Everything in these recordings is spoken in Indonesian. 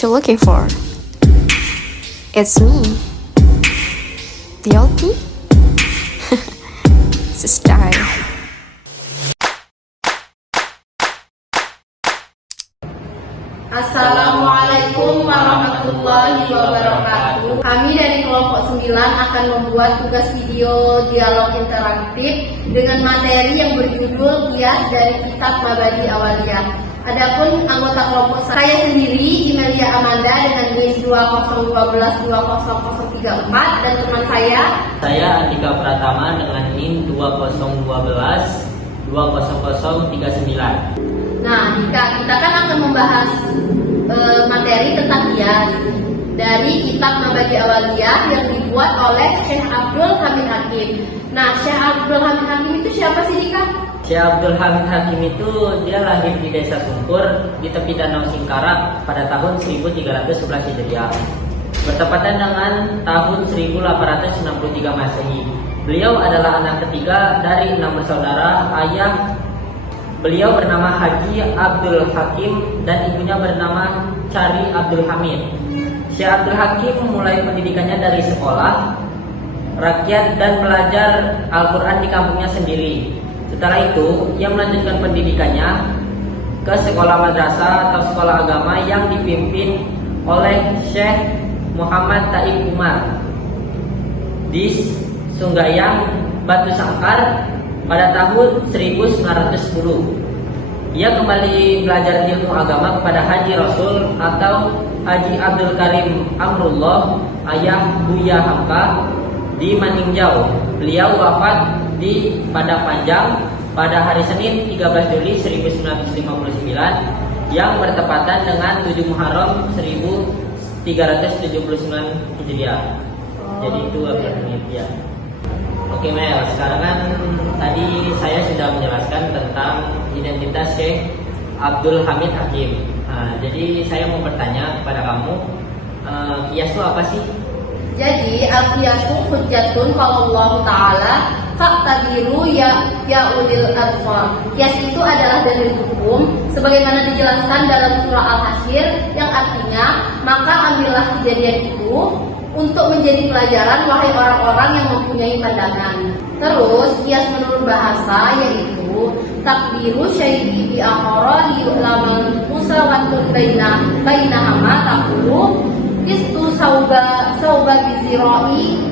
what you're looking for. It's me, the old me. It's a style. Assalamualaikum warahmatullahi wabarakatuh. Kami dari kelompok 9 akan membuat tugas video dialog interaktif dengan materi yang berjudul Qiyas dari kitab Mabadi Awaliyah. Adapun anggota kelompok saya sendiri, Imelia Amanda dengan NIM 2012-20034 dan teman saya Andika Pratama dengan NIM 2012-20039. Nah, kita kan akan membahas materi tentang qiyas dari kitab Mabadi Awaliyah yang dibuat oleh Syekh Abdul Hamid Hakim. Nah, Syekh Abdul Hamid Hakim itu siapa sih, Dika? Syekh Abdul Hamid Hakim itu dia lahir di Desa Sungkur di tepi Danau Singkarak pada tahun 1311 Hijriah. Bertepatan dengan tahun 1863 Masehi. Beliau adalah anak ketiga dari 6 bersaudara. Ayah beliau bernama Haji Abdul Hakim dan ibunya bernama Cari Abdul Hamid. Syekh Abdul Hakim memulai pendidikannya dari sekolah rakyat dan belajar Al-Quran di kampungnya sendiri. Setelah itu, ia melanjutkan pendidikannya ke sekolah madrasah atau sekolah agama yang dipimpin oleh Syekh Muhammad Taib Umar di Sunggayang, Batu Sangkar pada tahun 1910. Ia kembali belajar ilmu agama kepada Haji Rasul atau Haji Abdul Karim Amrullah, ayah Buya Hamka di Maningjau. Beliau wafat di Padang Panjang pada hari Senin 13 Juli 1959 yang bertepatan dengan 7 Muharram 1379 Hijriah. Jadi itu ya. Oke Mel, sekarang kan tadi saya sudah menjelaskan tentang identitas Syekh Abdul Hamid Hakim. Nah, jadi saya mau bertanya kepada kamu, qiyas itu apa sih? Jadi al-qiyasu hujjatun qala Allah Ta'ala fa'tabiru ya ulil absar. Qiyas itu adalah dalil hukum sebagaimana dijelaskan dalam surah Al-Hasyr yang artinya maka ambillah kejadian itu untuk menjadi pelajaran wahai orang-orang yang mempunyai pandangan. Terus qiyas menurut bahasa yaitu takdiru syai'i bi akhara li yu'lamal musawatun bainahuma taqulu istu sauba bizira'i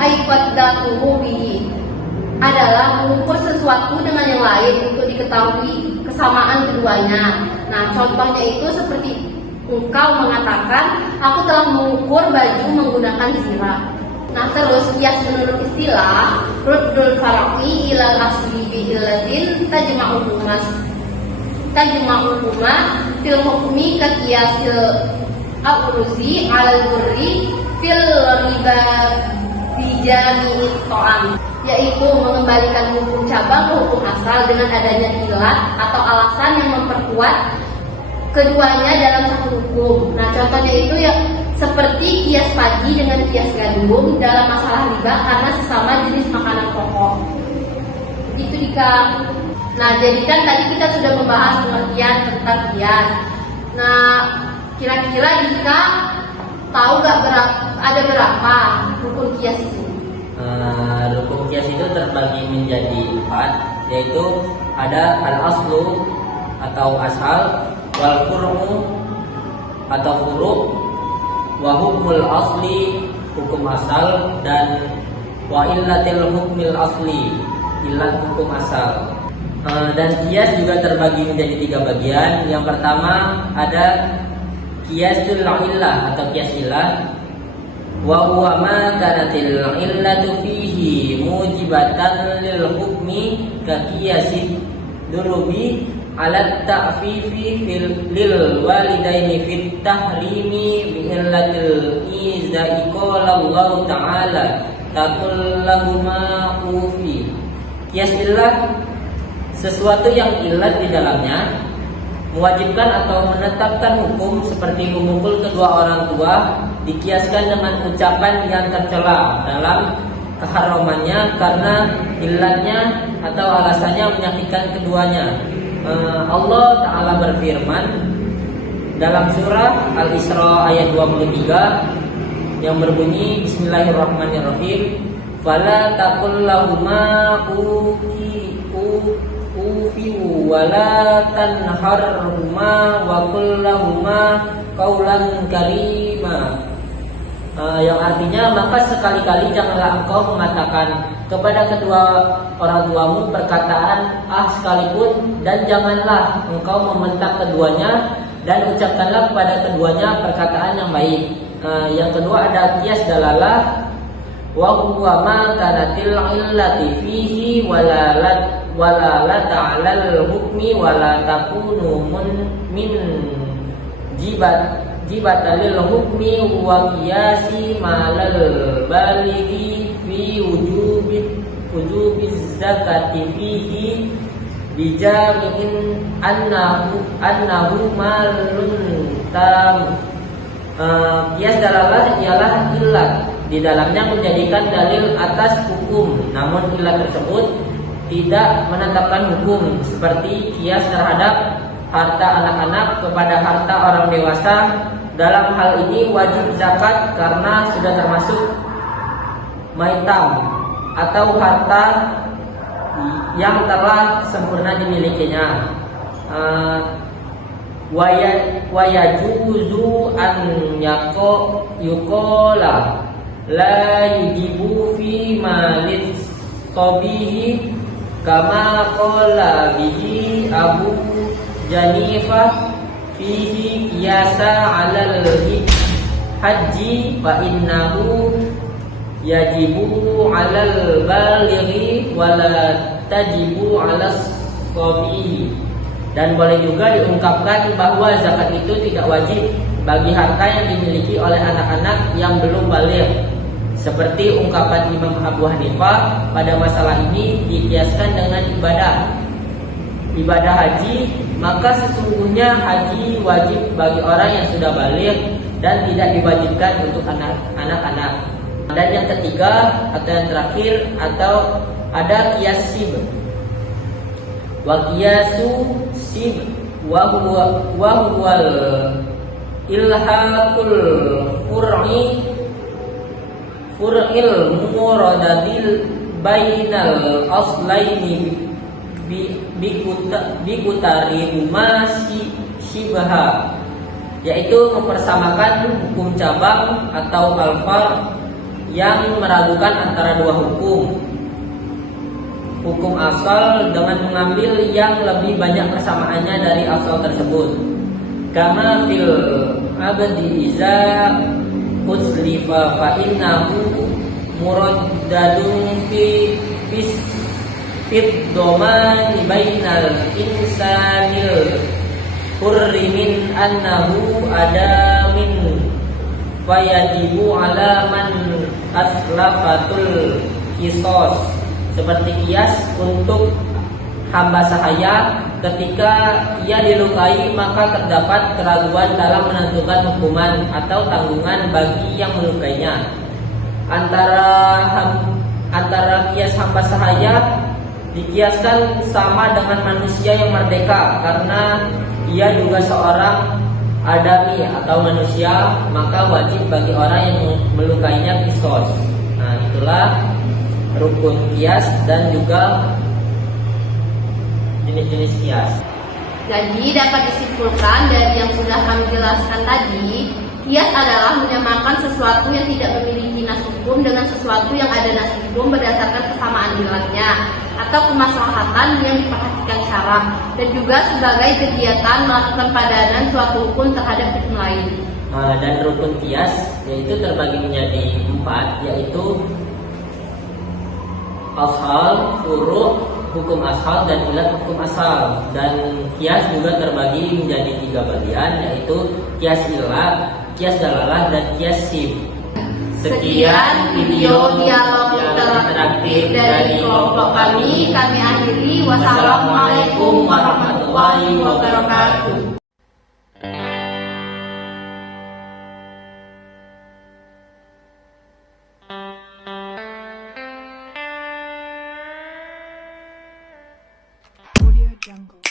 aiqaddatuhu bihi, adalah mengukur sesuatu dengan yang lain untuk diketahui kesamaan keduanya. Nah, contohnya itu seperti engkau mengatakan, aku telah mengukur baju menggunakan zirah. Nah, terus qiyas menurut istilah ruddul farqi ilal asli bi illatin tajma'uhuma fil hukmi ka qiyasil al-urusi al-burri fil riba bijani ta'am, yaitu mengembalikan hukum cabang ke hukum asal dengan adanya ilat atau alasan yang memperkuat keduanya dalam satu hukum. Nah, contohnya itu ya seperti qiyas padi dengan qiyas gandum dalam masalah riba karena sesama jenis makanan pokok. Begitu Dika. Nah, jadi kan tadi kita sudah membahas pengertian tentang qiyas. Nah, kira-kira Dika tahu gak ada berapa rukun qiyas itu? Rukun qiyas itu terbagi menjadi 4, yaitu ada al-aslu atau asal, wal fur'u atau furu', wa hukmul asli hukum asal, dan wa illatil hukmil asli illat hukum asal. Dan qiyas juga terbagi menjadi 3 bagian. Yang pertama ada qiyasul illah atau qiyas illah, wa huwa ma kanatil illatu fihi mujibatan lil hukmi ka qiyasid durubi ala ta'fifi lil walidaini fit tahrimi bi illatil izai qala Allah Ta'ala taqullahuma ufi. Qiyas illah sesuatu yang illat di dalamnya mewajibkan atau menetapkan hukum seperti memukul kedua orang tua dikiaskan dengan ucapan yang tercela dalam keharamannya karena illatnya atau alasannya menyakitkan keduanya. Allah Ta'ala berfirman, dalam surah Al-Isra ayat 23 yang berbunyi Bismillahirrahmanirrahim, fala taqul lahuma ufiu wala tanharhuma wa qul lahuma qaulan karima. Yang artinya, maka sekali-kali janganlah engkau mengatakan kepada kedua orang tuamu perkataan sekalipun, dan janganlah engkau membentak keduanya, dan ucapkanlah kepada keduanya perkataan yang baik. Yang kedua ada qiyas dalalah, wa huwa ma kanatil illati fihi wala ta'alal hukmi wala takunu min jibatalil hukmi wa qiyasi malal balighi fi wujubiz zakati fihi bijami'in annahu malun tam. Qiyas dalalah ialah ilat di dalamnya menjadikan dalil atas hukum, namun ilat tersebut tidak menetapkan hukum, seperti qiyas terhadap harta anak-anak kepada harta orang dewasa. Dalam hal ini wajib zakat karena sudah termasuk maitam atau harta yang telah sempurna dimilikinya. Wayajuzu an yuqala la yujibu fi malis tabihi kama qala bihi Abu Janifah fihi qiyasa 'alal haji fa innahu yajibu 'alal balighi wala tajibu 'alas sabiyi. Dan boleh juga diungkapkan bahwa zakat itu tidak wajib bagi harta yang dimiliki oleh anak-anak yang belum baligh. Seperti ungkapan Imam Abu Hanifah pada masalah ini dikiaskan dengan ibadah haji, maka sesungguhnya haji wajib bagi orang yang sudah baligh dan tidak diwajibkan untuk anak-anak. Dan yang ketiga atau yang terakhir atau ada qiyas sib. Wa qiyasu sib wa huwal ilhaqul fur'il muradadil bainal aslaini bikutari shibaha, yaitu mempersamakan hukum cabang atau alfar yang meragukan antara dua hukum asal dengan mengambil yang lebih banyak persamaannya dari asal tersebut. Kama fil abdi iza uslifa fa innahu muraddadun fit domani bainal insanil hurri min annahu adamin fayajibu ala man aslafatul qisas. Seperti qiyas untuk hamba sahaya, ketika ia dilukai maka terdapat keraguan dalam menentukan hukuman atau tanggungan bagi yang melukainya. Antara qiyas hamba sahaya dikiaskan sama dengan manusia yang merdeka, karena ia juga seorang adami atau manusia, maka wajib bagi orang yang melukainya qisas. Nah, itulah rukun qiyas dan juga jenis-jenis qiyas. Jadi dapat disimpulkan dari yang sudah kami jelaskan tadi, qiyas adalah menyamakan sesuatu yang tidak memiliki nas hukum dengan sesuatu yang ada nas hukum berdasarkan kesamaan nilainya atau kemaslahatan yang diperhatikan syarak, dan juga sebagai kegiatan melakukan padanan suatu hukum terhadap hukum lain. Dan rukun qiyas yaitu terbagi menjadi 4, yaitu ashal, furu', hukum asal, dan ilat hukum asal. Dan qiyas juga terbagi menjadi 3 bagian, yaitu qiyas ilat, qiyas dalalah, dan qiyas sib. Sekian video dialog interaktif dari kelompok kami akhiri. Wassalamualaikum warahmatullahi wabarakatuh. Jungle.